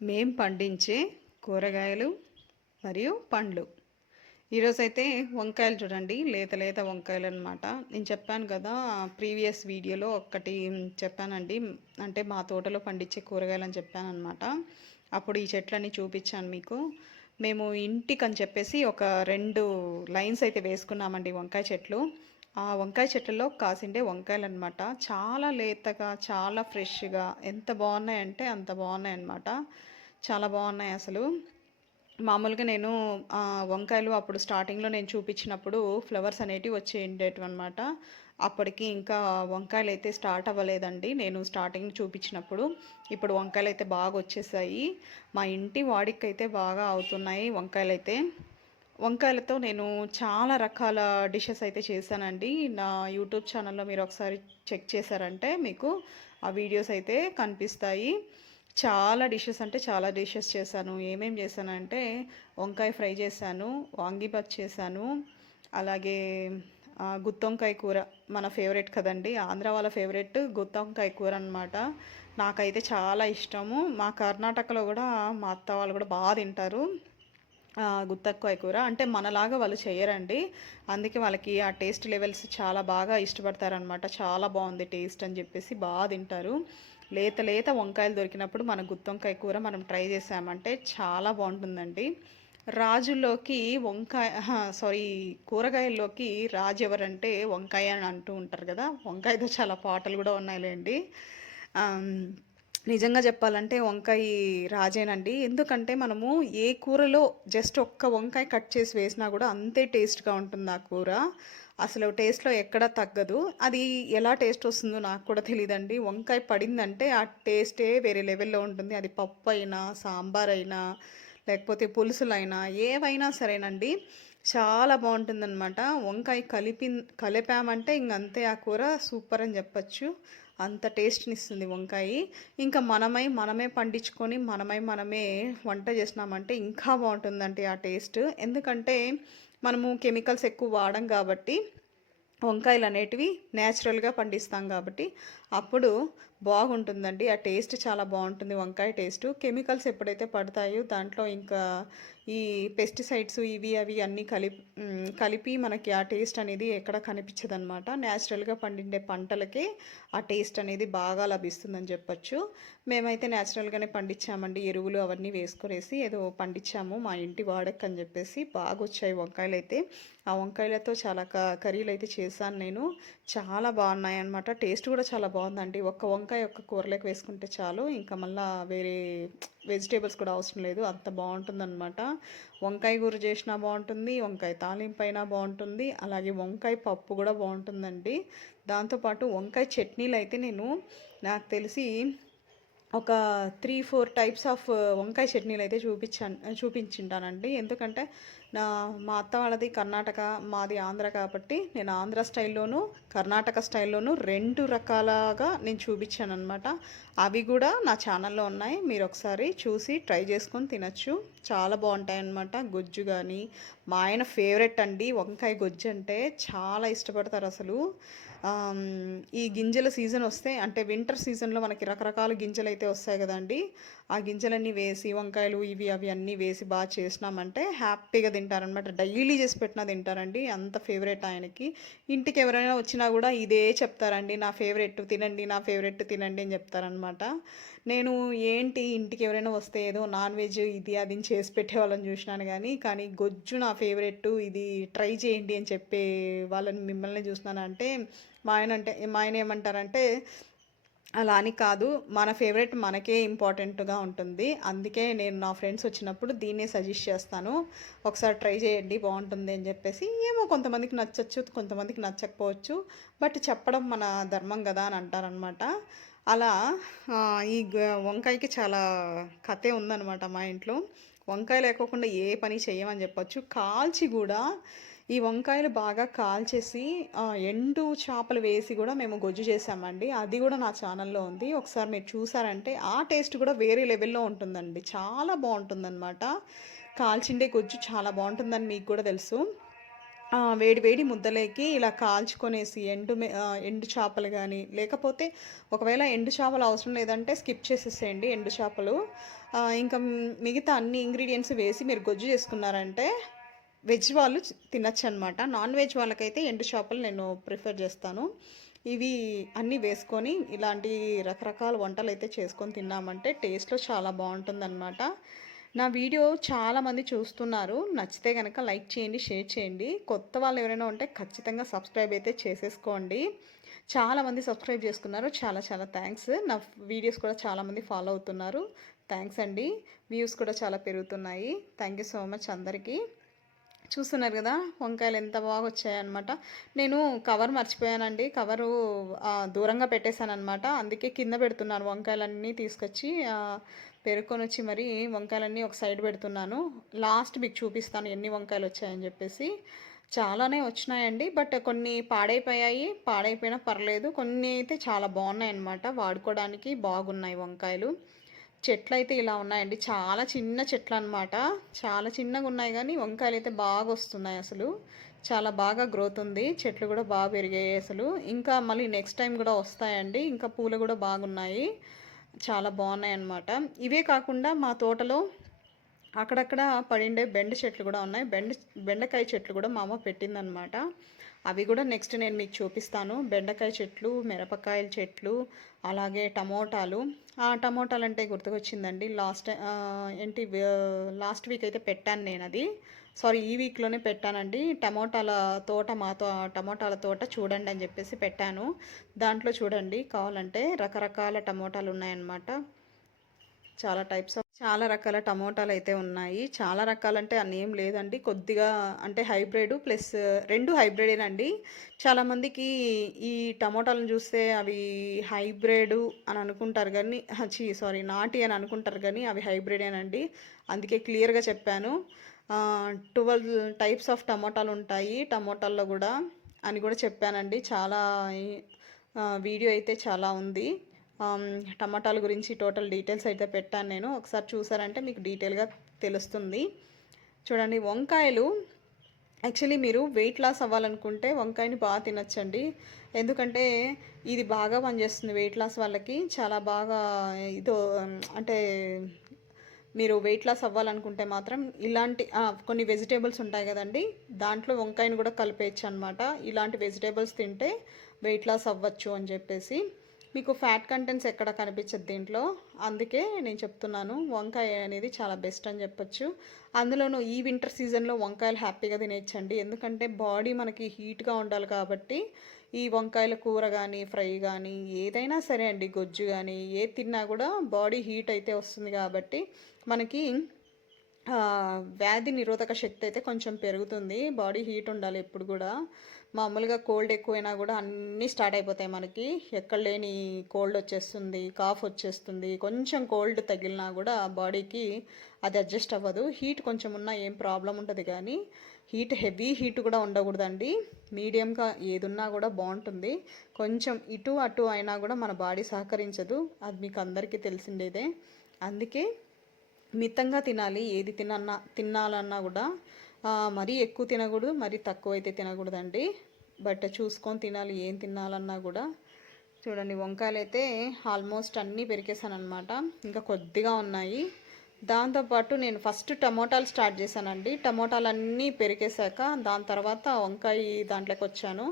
మేం పండించే కూరగాయలు మరియు పండ్లు. ఈరోజైతే వంకాయలు చూడండి లేత లేత వంకాయలు అనమాట నేను చెప్పాను కదా ప్రీవియస్ వీడియోలో ఒక్కటి చెప్పానండి. అంటే మా తోటలో పండించే కూరగాయలు అని చెప్పాను అనమాట అప్పుడు ఈ చెట్లన్నీ చూపించాను మీకు. మేము ఇంటికి అని చెప్పేసి ఒక రెండు లైన్స్ అయితే వేసుకున్నామండి వంకాయ చెట్లు. ఆ వంకాయ చెట్లలో కాసిండే వంకాయలు అనమాట చాలా లేతగా చాలా ఫ్రెష్గా ఎంత బాగున్నాయంటే అంత బాగున్నాయి అనమాట చాలా బాగున్నాయి అసలు. మామూలుగా నేను వంకాయలు అప్పుడు స్టార్టింగ్లో నేను చూపించినప్పుడు ఫ్లవర్స్ అనేటివి వచ్చి ఉండేటివి అనమాట అప్పటికి ఇంకా వంకాయలు అయితే స్టార్ట్ అవ్వలేదండి. నేను స్టార్టింగ్ చూపించినప్పుడు ఇప్పుడు వంకాయలు అయితే బాగా వచ్చేసాయి మా ఇంటి వాడికి అయితే బాగా అవుతున్నాయి వంకాయలు అయితే వంకాయలతో నేను చాలా రకాల డిషెస్ అయితే చేశానండి. నా యూట్యూబ్ ఛానల్లో మీరు ఒకసారి చెక్ చేశారంటే మీకు ఆ వీడియోస్ అయితే కనిపిస్తాయి. చాలా డిషెస్ అంటే చాలా డిషెస్ చేశాను. ఏమేం చేశానంటే వంకాయ ఫ్రై చేశాను వాంగిబత్ చేశాను అలాగే గుత్తొంకాయ కూర మన ఫేవరెట్ కదండి. ఆంధ్ర వాళ్ళ ఫేవరెట్ గుత్తొంకాయ కూర అనమాట నాకైతే చాలా ఇష్టము. మా కర్ణాటకలో కూడా మా అత్త వాళ్ళు కూడా బాగా తింటారు. ఆ, కూర. అంటే మనలాగా వాళ్ళు చేయరండి. అందుకే వాళ్ళకి ఆ టేస్ట్ లెవెల్స్ చాలా బాగా ఇష్టపడతారనమాట చాలా బాగుంది టేస్ట్ అని చెప్పేసి బాగా తింటారు. లేత లేత వంకాయలు దొరికినప్పుడు మన గుత్తొంకాయ కూర మనం ట్రై చేసామంటే చాలా బాగుంటుందండి. రాజుల్లోకి వంకాయ సారీ కూరగాయల్లోకి రాజు ఎవరంటే వంకాయ అని అంటూ ఉంటారు కదా. వంకాయతో చాలా పాటలు కూడా ఉన్నాయిలేండి. నిజంగా చెప్పాలంటే వంకాయ రాజేనండి. ఎందుకంటే మనము ఏ కూరలో జస్ట్ ఒక్క వంకాయ కట్ చేసి వేసినా కూడా అంతే టేస్ట్గా ఉంటుంది ఆ కూర. అసలు టేస్ట్లో ఎక్కడా తగ్గదు. అది ఎలా టేస్ట్ వస్తుందో నాకు కూడా తెలియదండి వంకాయ పడిందంటే ఆ టేస్టే వేరే లెవెల్లో ఉంటుంది. అది పప్పు అయినా సాంబార్ అయినా లేకపోతే పులుసులైనా ఏవైనా సరేనండి. చాలా బాగుంటుందన్నమాట. వంకాయ కలిపి కలిపామంటే ఇంకంతే ఆ కూర సూపర్ అని చెప్పచ్చు. అంత టేస్ట్ని ఇస్తుంది వంకాయ. ఇంకా మనమై మనమే పండించుకొని మనమై మనమే వంట చేసినామంటే ఇంకా బాగుంటుందండి ఆ టేస్ట్. ఎందుకంటే మనము కెమికల్స్ ఎక్కువ వాడం కాబట్టి వంకాయలు అనేటివి న్యాచురల్గా పండిస్తాం కాబట్టి అప్పుడు బాగుంటుందండి. ఆ టేస్ట్ చాలా బాగుంటుంది వంకాయ టేస్ట్. కెమికల్స్ ఎప్పుడైతే పడతాయో దాంట్లో ఇంకా ఈ పెస్టిసైడ్స్ ఇవి అవి అన్నీ కలిపి కలిపి మనకి ఆ టేస్ట్ అనేది ఎక్కడ కనిపించదన్నమాట. న్యాచురల్గా పండిండే పంటలకే ఆ టేస్ట్ అనేది బాగా లభిస్తుందని చెప్పొచ్చు. మేమైతే న్యాచురల్గానే పండించామండి. ఎరువులు అవన్నీ వేసుకునేసి ఏదో పండించాము. మా ఇంటి వాడక్ అని చెప్పేసి బాగా వచ్చాయి వంకాయలు అయితే ఆ వంకాయలతో చాలా క కర్రీలు అయితే చేశాను నేను. చాలా బాగున్నాయి అనమాట టేస్ట్ కూడా చాలా బాగుందండి. ఒక్క వంకాయ ఒక్క కూరలోకి వేసుకుంటే చాలు. ఇంకా మళ్ళీ వేరే వెజిటేబుల్స్ కూడా అవసరం లేదు. అంత బాగుంటుందన్నమాట. వంకాయ కూర చేసినా బాగుంటుంది వంకాయ తాలింపు అయినా బాగుంటుంది అలాగే వంకాయ పప్పు కూడా బాగుంటుందండి. దాంతోపాటు వంకాయ చట్నీలు అయితే నేను నాకు తెలిసి ఒక త్రీ ఫోర్ టైప్స్ ఆఫ్ వంకాయ చట్నీలు అయితే చూపించాను చూపించింటానండి. ఎందుకంటే నా మా అత్త వాళ్ళది కర్ణాటక మాది ఆంధ్ర కాబట్టి నేను ఆంధ్ర స్టైల్లోను కర్ణాటక స్టైల్లోను రెండు రకాలుగా నేను చూపించాను అనమాట అవి కూడా నా ఛానల్లో ఉన్నాయి. మీరు ఒకసారి చూసి ట్రై చేసుకొని తినచ్చు. చాలా బాగుంటాయి అన్నమాట గొజ్జు కానీ మా ఆయన ఫేవరెట్ అండి. వంకాయ గొజ్జు అంటే చాలా ఇష్టపడతారు అసలు ఈ గింజల సీజన్ వస్తే అంటే వింటర్ సీజన్లో మనకి రకరకాల గింజలు అయితే వస్తాయి కదండి. ఆ గింజలన్నీ వేసి వంకాయలు ఇవి అవి అన్నీ వేసి బాగా చేసినామంటే హ్యాపీగా తింటారనమాట డైలీ చేసి పెట్టినా తింటారండి. అంత ఫేవరెట్ ఆయనకి. ఇంటికి ఎవరైనా వచ్చినా కూడా ఇదే చెప్తారండి. నా ఫేవరెట్ తినండి నా ఫేవరెట్ తినండి అని చెప్తారనమాట నేను ఏంటి ఇంటికి ఎవరైనా వస్తే ఏదో నాన్ వెజ్ ఇది అది చేసి పెట్టే వాళ్ళని చూసినాను కానీ కానీ గొజ్జు నా ఫేవరెట్ ఇది ట్రై చేయండి అని చెప్పే వాళ్ళని మిమ్మల్ని చూసినానంటే మా ఆయన అంటే మా ఆయన ఏమంటారంటే అలా అని కాదు. మన ఫేవరెట్ మనకే ఇంపార్టెంట్గా ఉంటుంది. అందుకే నేను నా ఫ్రెండ్స్ వచ్చినప్పుడు దీన్నే సజెస్ట్ చేస్తాను. ఒకసారి ట్రై చేయండి బాగుంటుంది అని చెప్పేసి. ఏమో కొంతమందికి నచ్చచ్చు కొంతమందికి నచ్చకపోవచ్చు. బట్ చెప్పడం మన ధర్మం కదా అని అంటారనమాట అలా ఈ వంకాయకి చాలా కథే ఉందన్నమాట మా ఇంట్లో. వంకాయ లేకోకుండా ఏ పని చేయమని చెప్పచ్చు. కాల్చి కూడా ఈ వంకాయలు బాగా కాల్చేసి ఎండు చేపలు వేసి కూడా మేము గొజ్జు చేసామండి. అది కూడా నా ఛానల్లో ఉంది. ఒకసారి మీరు చూసారంటే ఆ టేస్ట్ కూడా వేరే లెవెల్లో ఉంటుందండి. చాలా బాగుంటుందన్నమాట. కాల్చిండే గొజ్జు చాలా బాగుంటుందని మీకు కూడా తెలుసు. వేడి వేడి ముద్దలేకి ఇలా కాల్చుకొనేసి ఎండు ఎండు చేపలు కానీ లేకపోతే ఒకవేళ ఎండు చేపలు అవసరం లేదంటే స్కిప్ చేసేసేయండి ఎండు చేపలు. ఇంకా మిగతా అన్ని ఇంగ్రీడియంట్స్ వేసి మీరు గొజ్జు చేసుకున్నారంటే వెజ్ వాళ్ళు తినచ్చు అనమాట నాన్ వెజ్ వాళ్ళకైతే ఎండు చేపలు నేను ప్రిఫర్ చేస్తాను. ఇవి అన్నీ వేసుకొని ఇలాంటి రకరకాల వంటలు అయితే చేసుకొని తిన్నామంటే టేస్ట్లో చాలా బాగుంటుందన్నమాట నా వీడియో చాలామంది చూస్తున్నారు. నచ్చితే కనుక లైక్ చేయండి షేర్ చేయండి. కొత్త వాళ్ళు ఎవరైనా ఉంటే ఖచ్చితంగా సబ్స్క్రైబ్ అయితే చేసేసుకోండి. చాలామంది సబ్స్క్రైబ్ చేసుకున్నారు. చాలా చాలా థ్యాంక్స్. నా వీడియోస్ కూడా చాలామంది ఫాలో అవుతున్నారు. థ్యాంక్స్ అండి. వ్యూస్ కూడా చాలా పెరుగుతున్నాయి. థ్యాంక్ యూ సో మచ్ అందరికీ. చూస్తున్నారు కదా వంకాయలు ఎంత బాగా వచ్చాయన్నమాట నేను కవర్ మర్చిపోయానండి. కవరు దూరంగా పెట్టేశానమాట అనమాట అందుకే కింద పెడుతున్నాను వంకాయలన్నీ తీసుకొచ్చి పెరుక్కొని వచ్చి మరి వంకాయలన్నీ ఒక సైడ్ పెడుతున్నాను. లాస్ట్ మీకు చూపిస్తాను ఎన్ని వంకాయలు వచ్చాయని చెప్పేసి. చాలానే వచ్చినాయండి బట్ కొన్ని పాడైపోయాయి. పాడైపోయినా పర్లేదు. కొన్ని అయితే చాలా బాగున్నాయి అన్నమాట వాడుకోవడానికి బాగున్నాయి వంకాయలు. చెట్లు అయితే ఇలా ఉన్నాయండి. చాలా చిన్న చెట్లు అనమాట చాలా చిన్నగా ఉన్నాయి కానీ వంకాయలు అయితే బాగా వస్తున్నాయి అసలు. చాలా బాగా గ్రోత్ ఉంది. చెట్లు కూడా బాగా పెరిగాయి అసలు. ఇంకా మళ్ళీ నెక్స్ట్ టైం కూడా వస్తాయండి. ఇంకా పూలు కూడా బాగున్నాయి. చాలా బాగున్నాయి అన్నమాట ఇవే కాకుండా మా తోటలో అక్కడక్కడ పడిండే బెండ చెట్లు కూడా ఉన్నాయి. బెండ బెండకాయ చెట్లు కూడా మా అమ్మ పెట్టిందనమాట అవి కూడా నెక్స్ట్ నేను మీకు చూపిస్తాను. బెండకాయ చెట్లు మిరపకాయల చెట్లు అలాగే టమోటాలు. ఆ టమోటాలు అంటే గుర్తుకొచ్చిందండి. లాస్ట్ ఏంటి లాస్ట్ వీక్ అయితే పెట్టాను నేను అది. సారీ ఈ వీక్లోనే పెట్టానండి. టమోటాల తోట మాతో టమోటాల తోట చూడండి అని చెప్పేసి పెట్టాను. దాంట్లో చూడండి కావాలంటే రకరకాల టమోటాలు ఉన్నాయన్నమాట. చాలా టైప్స్ ఆఫ్ చాలా రకాల టమోటాలు అయితే ఉన్నాయి. చాలా రకాలంటే అన్ని ఏం లేదండి. కొద్దిగా అంటే హైబ్రిడ్ ప్లస్ రెండు హైబ్రిడేనండి. చాలామందికి ఈ టమోటాలను చూస్తే అవి హైబ్రిడ్ అని అనుకుంటారు కానీ చీ సారీ నాటి అని అనుకుంటారు కానీ అవి హైబ్రిడేనండి. అందుకే క్లియర్గా చెప్పాను. ట్వెల్వ్ టైప్స్ ఆఫ్ టమోటాలు ఉంటాయి టమోటాల్లో కూడా అని కూడా చెప్పానండి. చాలా వీడియో అయితే చాలా ఉంది. టమాటాల గురించి టోటల్ డీటెయిల్స్ అయితే పెట్టాను నేను. ఒకసారి చూసారంటే మీకు డీటెయిల్గా తెలుస్తుంది. చూడండి వంకాయలు యాక్చువల్లీ మీరు వెయిట్ లాస్ అవ్వాలనుకుంటే వంకాయని బాగా తినచ్చండి. ఎందుకంటే ఇది బాగా పనిచేస్తుంది వెయిట్ లాస్ వాళ్ళకి. చాలా బాగా ఇదో అంటే మీరు వెయిట్ లాస్ అవ్వాలనుకుంటే మాత్రం ఇలాంటి కొన్ని వెజిటేబుల్స్ ఉంటాయి కదండి దాంట్లో వంకాయని కూడా కలిపేయచ్చు అనమాట ఇలాంటి వెజిటేబుల్స్ తింటే వెయిట్ లాస్ అవ్వచ్చు అని చెప్పేసి. మీకు ఫ్యాట్ కంటెంట్స్ ఎక్కడ కనిపించదు దీంట్లో. అందుకే నేను చెప్తున్నాను వంకాయ అనేది చాలా బెస్ట్ అని చెప్పొచ్చు. అందులోనూ ఈ వింటర్ సీజన్లో వంకాయలు హ్యాపీగా తినేయచ్చండి. ఎందుకంటే బాడీ మనకి హీట్గా ఉండాలి కాబట్టి ఈ వంకాయల కూర కానీ ఫ్రై కానీ ఏదైనా సరే అండి గొజ్జు కానీ ఏది తిన్నా కూడా బాడీ హీట్ అయితే వస్తుంది కాబట్టి మనకి వ్యాధి నిరోధక శక్తి అయితే కొంచెం పెరుగుతుంది. బాడీ హీట్ ఉండాలి ఎప్పుడు కూడా. మామూలుగా కోల్డ్ ఎక్కువైనా కూడా అన్నీ స్టార్ట్ అయిపోతాయి మనకి. ఎక్కడ లేని కోల్డ్ వచ్చేస్తుంది కాఫ్ వచ్చేస్తుంది. కొంచెం కోల్డ్ తగిలినా కూడా బాడీకి అది అడ్జస్ట్ అవ్వదు. హీట్ కొంచెం ఉన్నా ఏం ప్రాబ్లం ఉంటుంది కానీ హీట్ హెవీ హీట్ కూడా ఉండకూడదండి. మీడియంగా ఏదున్నా కూడా బాగుంటుంది. కొంచెం ఇటు అటు అయినా కూడా మన బాడీ సహకరించదు. అది మీకు అందరికీ తెలిసిండేదే అందుకే మితంగా తినాలి. ఏది తినన్నా తినాలన్నా కూడా మరీ ఎక్కువ తినకూడదు మరీ తక్కువ అయితే తినకూడదండి. బట్ చూసుకొని తినాలి ఏం తినాలన్నా కూడా. చూడండి వంకాయలు అయితే ఆల్మోస్ట్ అన్నీ పెరికేసాను అనమాట ఇంకా కొద్దిగా ఉన్నాయి. దాంతోపాటు నేను ఫస్ట్ టమోటాలు స్టార్ట్ చేశానండి. టమోటాలు అన్నీ పెరికేశాక దాని తర్వాత వంకాయ దాంట్లోకి వచ్చాను.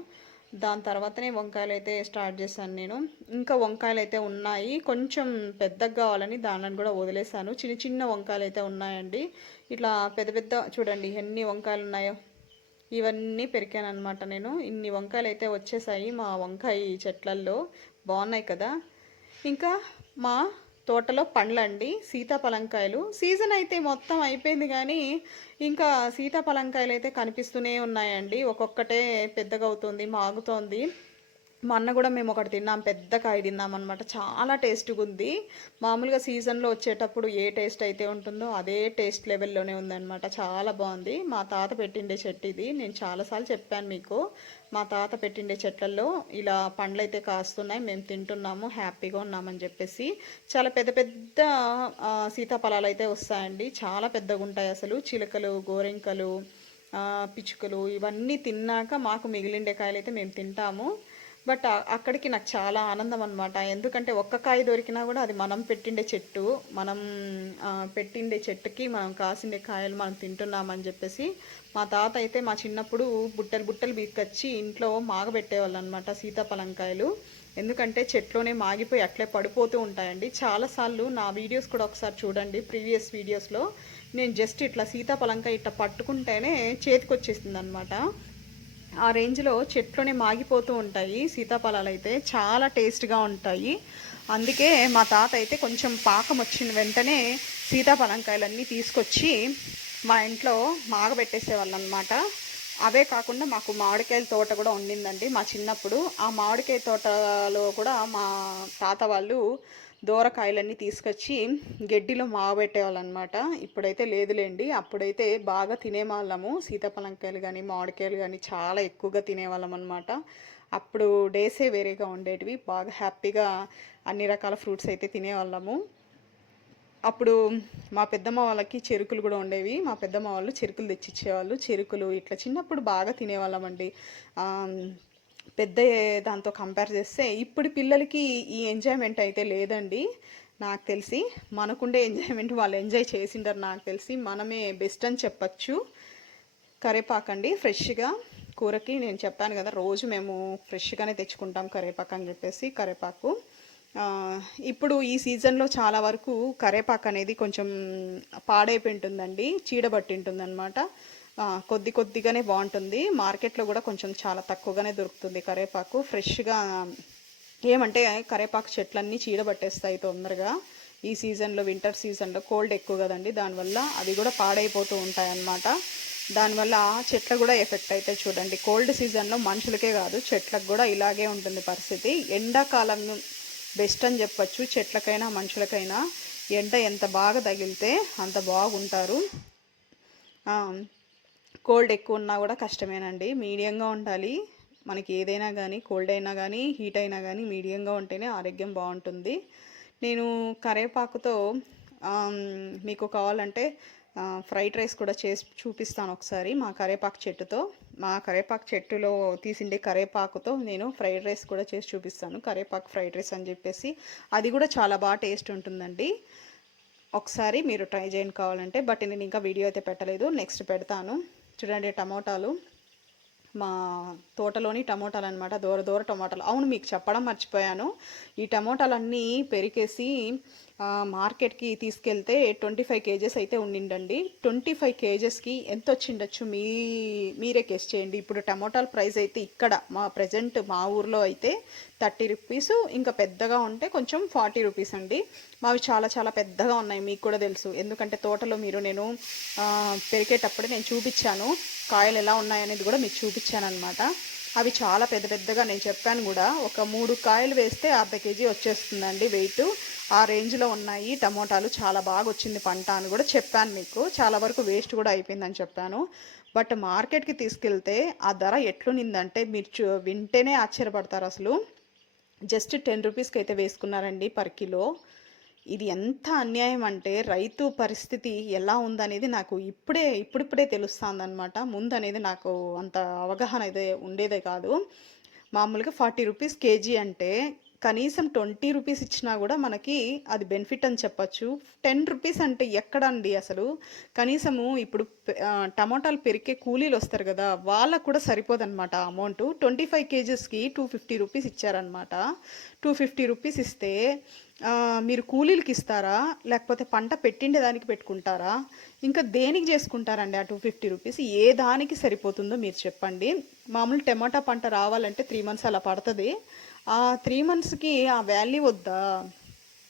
దాని తర్వాతనే వంకాయలు అయితే స్టార్ట్ చేశాను నేను. ఇంకా వంకాయలు అయితే ఉన్నాయి. కొంచెం పెద్దగా కావాలని దానిని కూడా వదిలేశాను. చిన్న చిన్న వంకాయలు అయితే ఉన్నాయండి. ఇట్లా పెద్ద పెద్ద చూడండి ఎన్ని వంకాయలు ఉన్నాయో ఇవన్నీ పెరికాను అనమాట నేను. ఇన్ని వంకాయలు అయితే వచ్చేసాయి మా వంకాయ చెట్లల్లో. బాగున్నాయి కదా. ఇంకా మా తోటలో పండ్లండి సీతాఫలంకాయలు సీజన్ అయితే మొత్తం అయిపోయింది కానీ ఇంకా సీతాఫలంకాయలు అయితే కనిపిస్తూనే ఉన్నాయండి. ఒక్కొక్కటే పెద్దగా అవుతుంది మాగుతోంది. మొన్న కూడా మేము ఒకటి తిన్నాం పెద్ద కాయ తిన్నాం అనమాట చాలా టేస్ట్గా ఉంది మామూలుగా సీజన్లో వచ్చేటప్పుడు ఏ టేస్ట్ అయితే ఉంటుందో అదే టేస్ట్ లెవెల్లోనే ఉందన్నమాట. చాలా బాగుంది. మా తాత పెట్టిండే చెట్టు ఇది. నేను చాలాసార్లు చెప్పాను మీకు. మా తాత పెట్టిండే చెట్లలో ఇలా పండ్లు అయితే కాస్తున్నాయి. మేము తింటున్నాము. హ్యాపీగా ఉన్నామని చెప్పేసి. చాలా పెద్ద పెద్ద సీతాఫలాలు అయితే వస్తాయండి. చాలా పెద్దగా ఉంటాయి అసలు. చిలుకలు గోరింకలు పిచ్చుకలు ఇవన్నీ తిన్నాక మాకు మిగిలిండే కాయలు అయితే మేము తింటాము. బట్ అక్కడికి నాకు చాలా ఆనందం అనమాట ఎందుకంటే ఒక్క కాయ దొరికినా కూడా అది మనం పెట్టిండే చెట్టు మనం పెట్టిండే చెట్టుకి మనం కాసిండే కాయలు మనం తింటున్నామని చెప్పేసి మా తాత అయితే మా చిన్నప్పుడు బుట్టలు బుట్టలు బీకొచ్చి ఇంట్లో మాగబెట్టేవాళ్ళు అనమాట సీతాఫలంకాయలు ఎందుకంటే చెట్లోనే మాగిపోయి అట్లే పడిపోతూ ఉంటాయండి. చాలాసార్లు నా వీడియోస్ కూడా ఒకసారి చూడండి ప్రీవియస్ వీడియోస్లో. నేను జస్ట్ ఇట్లా సీతాఫలంకాయ ఇట్లా పట్టుకుంటేనే చేతికి వచ్చేసింది అనమాట ఆ రేంజ్లో చెట్లోనే మాగిపోతూ ఉంటాయి సీతాఫలాలు అయితే చాలా టేస్ట్గా ఉంటాయి. అందుకే మా తాత అయితే కొంచెం పాకం వచ్చిన వెంటనే సీతాఫలంకాయలన్నీ తీసుకొచ్చి మా ఇంట్లో మాగబెట్టేసేవాళ్ళు అనమాట అవే కాకుండా మాకు మామిడికాయల తోట కూడా ఉండిందండి మా చిన్నప్పుడు. ఆ మామిడికాయ తోటలో కూడా మా తాత వాళ్ళు దూరకాయలన్నీ తీసుకొచ్చి గడ్డిలో మాగబెట్టేవాళ్ళు అనమాట ఇప్పుడైతే లేదులేండి. అప్పుడైతే బాగా తినేవాళ్ళము. సీతాఫలంకాయలు కానీ మామిడికాయలు కానీ చాలా ఎక్కువగా తినేవాళ్ళం అనమాట అప్పుడు డేసే వేరేగా ఉండేటివి. బాగా హ్యాపీగా అన్ని రకాల ఫ్రూట్స్ అయితే తినేవాళ్ళము. అప్పుడు మా పెద్దమ్మ వాళ్ళకి చెరుకులు కూడా ఉండేవి. మా పెద్దమ్మ వాళ్ళు చెరుకులు తెచ్చిచ్చేవాళ్ళు. చెరుకులు ఇట్లా చిన్నప్పుడు బాగా తినేవాళ్ళమండి. పెద్ద దాంతో కంపేర్ చేస్తే ఇప్పుడు పిల్లలకి ఈ ఎంజాయ్మెంట్ అయితే లేదండి. నాకు తెలిసి మనకుండే ఎంజాయ్మెంట్ వాళ్ళు ఎంజాయ్ చేసిండారు నాకు తెలిసి. మనమే బెస్ట్ అని చెప్పచ్చు. కరేపాకండి ఫ్రెష్గా. కూరకి నేను చెప్పాను కదా రోజు మేము ఫ్రెష్గానే తెచ్చుకుంటాం కరేపాకు అని చెప్పేసి కరేపాకు. ఇప్పుడు ఈ సీజన్లో చాలా వరకు కరేపాకు అనేది కొంచెం పాడైపోయి ఉంటుందండి చీడబట్టి ఉంటుందన్నమాట కొద్ది కొద్దిగానే బాగుంటుంది. మార్కెట్లో కూడా కొంచెం చాలా తక్కువగానే దొరుకుతుంది కరేపాకు. ఫ్రెష్గా ఏమంటే కరేపాకు చెట్లన్నీ చీడబట్టేస్తాయి తొందరగా. ఈ సీజన్లో వింటర్ సీజన్లో కోల్డ్ ఎక్కువ కదండి. దానివల్ల అవి కూడా పాడైపోతూ ఉంటాయి అన్నమాట దానివల్ల చెట్లకు కూడా ఎఫెక్ట్ అయితే చూడండి. కోల్డ్ సీజన్లో మనుషులకే కాదు చెట్లకు కూడా ఇలాగే ఉంటుంది పరిస్థితి. ఎండాకాలం బెస్ట్ అని చెప్పచ్చు. చెట్లకైనా మనుషులకైనా ఎండ ఎంత బాగా తగిలితే అంత బాగుంటారు. కోల్డ్ ఎక్కువ ఉన్నా కూడా కష్టమేనండి. మీడియంగా ఉండాలి. మనకి ఏదైనా కానీ కోల్డ్ అయినా కానీ హీట్ అయినా కానీ మీడియంగా ఉంటేనే ఆరోగ్యం బాగుంటుంది. నేను కరేపాకుతో మీకు కావాలంటే ఫ్రైడ్ రైస్ కూడా చేసి చూపిస్తాను ఒకసారి మా కరేపాకు చెట్టుతో. మా కరేపాకు చెట్టులో తీసిండే కరేపాకుతో నేను ఫ్రైడ్ రైస్ కూడా చేసి చూపిస్తాను. కరేపాకు ఫ్రైడ్ రైస్ అని చెప్పేసి అది కూడా చాలా బాగా టేస్ట్ ఉంటుందండి. ఒకసారి మీరు ట్రై చేయండి కావాలంటే బట్ నేను ఇంకా వీడియో అయితే పెట్టలేదు. నెక్స్ట్ పెడతాను. చూడండి టమోటాలు. మా తోటలోని టమోటాలు అనమాట దూర దూర టమోటాలు. అవును మీకు చెప్పడం మర్చిపోయాను. ఈ టమోటాలన్నీ పెరికేసి మార్కెట్కి తీసుకెళ్తే ట్వంటీ ఫైవ్ కేజెస్ అయితే ఉండిండండి ట్వంటీ ఫైవ్ కేజెస్కి ఎంత వచ్చిండొచ్చు? మీ మీరే కేస్ చేయండి. ఇప్పుడు టమోటాల ప్రైస్ అయితే ఇక్కడ మా ప్రజెంట్ మా ఊర్లో అయితే థర్టీ రూపీస్ ఇంకా పెద్దగా ఉంటే కొంచెం ఫార్టీ రూపీస్ అండి. మావి చాలా చాలా పెద్దగా ఉన్నాయి మీకు కూడా తెలుసు. ఎందుకంటే తోటలో మీరు నేను ఆ, పెరికేటప్పుడు నేను చూపించాను. కాయలు ఎలా ఉన్నాయనేది కూడా మీకు చూపించాను అనమాట అవి చాలా పెద్ద పెద్దగా నేను చెప్పాను కూడా. ఒక మూడు కాయలు వేస్తే అర్ధ కేజీ వచ్చేస్తుందండి వెయిట్ ఆ రేంజ్లో ఉన్నాయి. టమోటాలు చాలా బాగా వచ్చింది పంట అని కూడా చెప్పాను మీకు. చాలా వరకు వేస్ట్ కూడా అయిపోయిందని చెప్పాను. బట్ మార్కెట్కి తీసుకెళ్తే ఆ ధర ఎట్లునిందంటే మీరు చూ- వింటేనే ఆశ్చర్యపడతారు అసలు. జస్ట్ టెన్ రూపీస్కి అయితే వేసుకున్నారండి పర్ కిలో ఇది ఎంత అన్యాయం అంటే రైతు పరిస్థితి ఎలా ఉందనేది నాకు ఇప్పుడే ఇప్పుడిప్పుడే తెలుస్తుందనమాట ముందు అనేది నాకు అంత అవగాహన అయితే ఉండేదే కాదు. మామూలుగా ఫార్టీ రూపీస్ కేజీ అంటే కనీసం ట్వంటీ రూపీస్ ఇచ్చినా కూడా మనకి అది బెనిఫిట్ అని చెప్పచ్చు. టెన్ రూపీస్ అంటే ఎక్కడండి అసలు? కనీసము ఇప్పుడు టమాటాలు పెరిగే కూలీలు వస్తారు కదా వాళ్ళకు కూడా సరిపోదన్నమాట అమౌంట్. ట్వంటీ ఫైవ్ కేజెస్కి టూ ఫిఫ్టీ రూపీస్ ఇచ్చారనమాట టూ ఫిఫ్టీ రూపీస్ ఇస్తే మీరు కూలీలకి ఇస్తారా? లేకపోతే పంట పెట్టిండే దానికి పెట్టుకుంటారా? ఇంకా దేనికి చేసుకుంటారండి ఆ టూ ఫిఫ్టీ రూపీస్ ఏ దానికి సరిపోతుందో మీరు చెప్పండి. మామూలు టమాటా పంట రావాలంటే త్రీ మంత్స్ అలా పడుతుంది. ఆ త్రీ మంత్స్కి ఆ వాల్యూ వద్దా?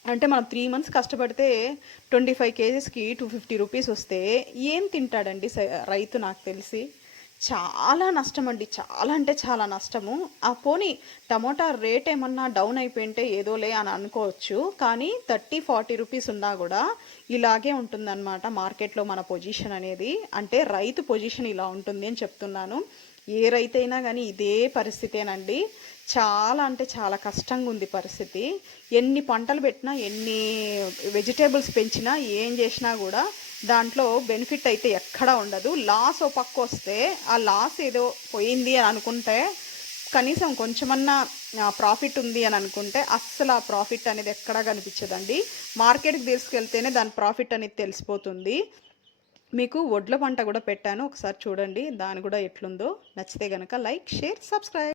అంటే మనం త్రీ మంత్స్ కష్టపడితే ట్వంటీ ఫైవ్ కేజెస్కి టూ ఫిఫ్టీ రూపీస్ వస్తే ఏం తింటాడండి స- రైతు నాకు తెలిసి? చాలా నష్టం అండి చాలా అంటే చాలా నష్టము. ఆ పోనీ టమోటా రేట్ ఏమన్నా డౌన్ అయిపోయింటే ఏదోలే అని అనుకోవచ్చు. కానీ థర్టీ ఫార్టీ రూపీస్ ఉన్నా కూడా ఇలాగే ఉంటుందన్నమాట మార్కెట్లో మన పొజిషన్ అనేది. అంటే రైతు పొజిషన్ ఇలా ఉంటుంది అని చెప్తున్నాను. ఏ రైతు అయినా కానీ ఇదే పరిస్థితేనండి. చాలా అంటే చాలా కష్టంగా ఉంది పరిస్థితి. ఎన్ని పంటలు పెట్టినా ఎన్ని వెజిటేబుల్స్ పెంచినా ఏం చేసినా కూడా దాంట్లో బెనిఫిట్ అయితే ఎక్కడా ఉండదు. లాస్ ఓ పక్క వస్తే ఆ లాస్ ఏదో పోయింది అని అనుకుంటే కనీసం కొంచెమన్నా ప్రాఫిట్ ఉంది అని అనుకుంటే అస్సలు ఆ ప్రాఫిట్ అనేది ఎక్కడా కనిపించదండి. మార్కెట్కి తీసుకెళ్తేనే దాని ప్రాఫిట్ అనేది తెలిసిపోతుంది. మీకు వడ్ల పంట కూడా పెట్టాను. ఒకసారి చూడండి దాని కూడా ఎట్లుందో. నచ్చితే కనుక లైక్ షేర్ సబ్స్క్రైబ్.